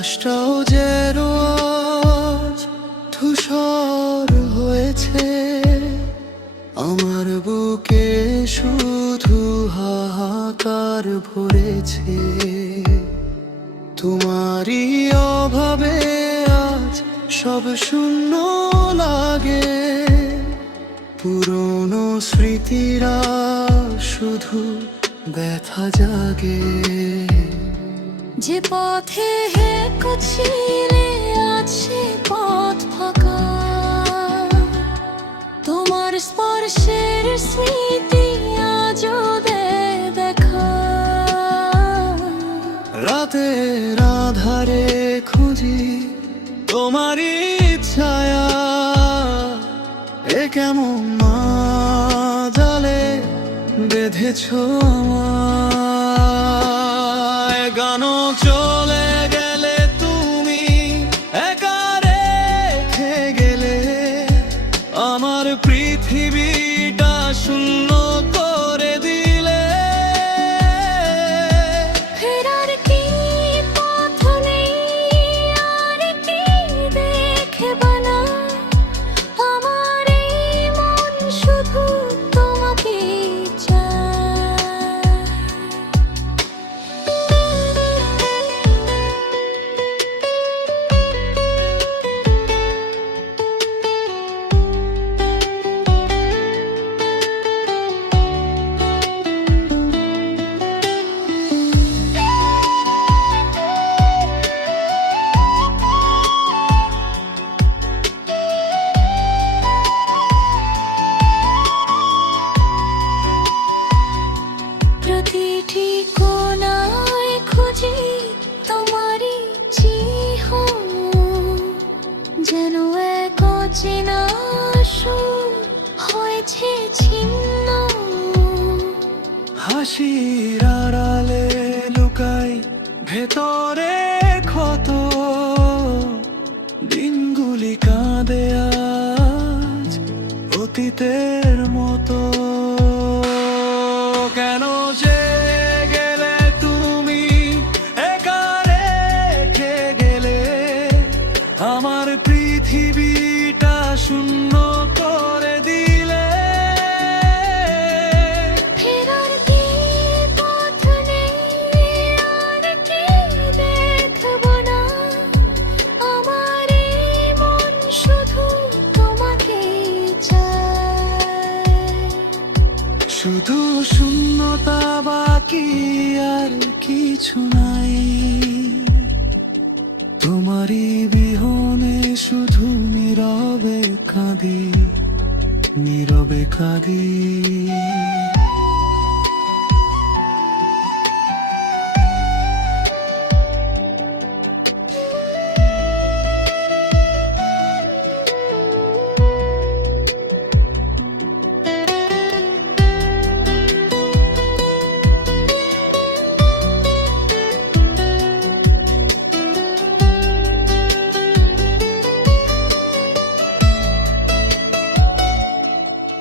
আকাশটাও যেন আজ ধূসর হয়েছে, আমার বুকে শুধু হাহাকার ভরেছে। তোমারই অভাবে আজ সব শূন্য লাগে, পুরনো স্মৃতিরা শুধু ব্যথা জাগে। যে পথে হেঁটেছিলে আজ সে পথ ফাঁকা, তোমার স্পর্শের স্মৃতি আজও দেখা। রাতের আধারে খুঁজি তোমারই ছায়া, এ কেমন জালে বেঁধেছ আমায়। গান চলে গেলে তুমি একা রেখে গেলে, আমার পৃথিবীটা শূন্য করে দিলে। ফেরার কি পথ নেই, আর কি দেখবে না, আমার এই মন শুধু তোমাকে চায়। প্রতিটি কোণায় খুঁজি তোমারই চিহ্ন, যেন এক অচেনা সুর হয়েছে ছিন্ন। হাসির আড়ালে লুকাই ভেতরে ক্ষত, দিনগুলি কাঁদে আজ অতীতের মতো। কেন যে গেলে তুমি একা রেখে গেলে, আমার পৃথিবীটা শূন্য করে দিলে। ফেরার কি পথ নেই, আর কি দেখবো না, আমার এই মন শুধু তোমাকে চায়। শুধু শূন্যতা বাকি আর কিছু নাই, তোমারই বিহনে শুধু নীরবে কাঁদি, নীরবে কাঁদি।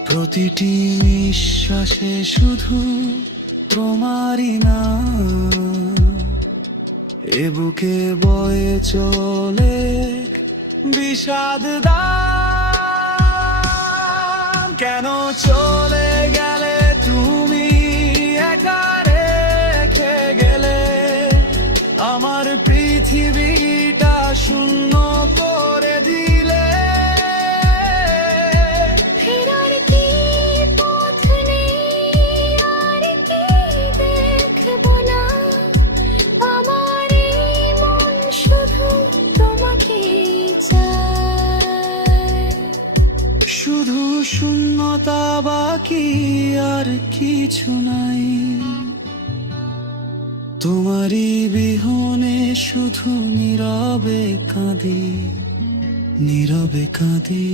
প্রতিটি নিঃশ্বাসে শুধু তোমারই নাম, এ বুকে বয়ে চলে বিষাদ দাম। কেন চলে গেলে তুমি একা রেখে গেলে, আমার পৃথিবীটা শূন্য করে দিলে। ফেরার কি পথ নেই, আর কি দেখবো না, আমার এই মন শুধু তোমাকে চায়। শুধু শূন্যতা বাকি আর কিছু নাই, তোমারই বিহনে শুধু নীরবে কাঁদি, নীরবে কাঁদি।